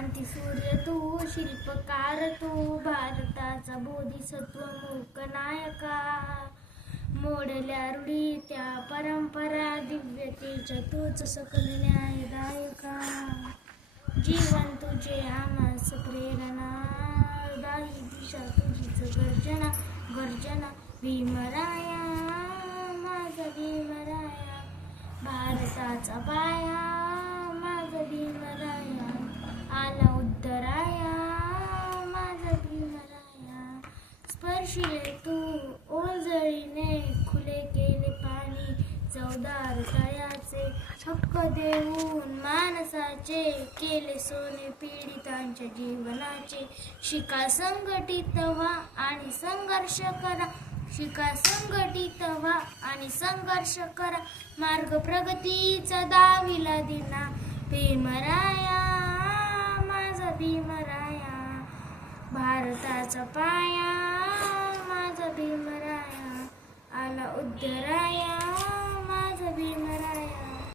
क्रांती सूर्य तू, शिल्पकार तू, भारताचा बोधिसत्व मूक नायका. मोडल्या रूढी त्या परंपरा, दिव्यतेच्या तूच सकल न्यायदायका. जीवन तुझे आम्हास प्रेरणा, दाही दिशा तुझीच गर्जना. गर्जना भीमराया, माझा भीमराया, भारताचा पाया, माझा भीमराया, आला उद्धराया, माझा भीमराया. स्पर्शिले तू ओंजळीने, खुले केले पाणी चवदार तळ्याचे. हक्क देऊन माणसाचे, केले सोने पीडितांच्या जीवनाचे. शिका संघटित व्हा आणि संघर्ष करा, शिका संघटित व्हा आणि संघर्ष करा. मार्ग प्रगतीचा दाविला दिना, भीमराया, माझा भीमराया, भारताचा पाया,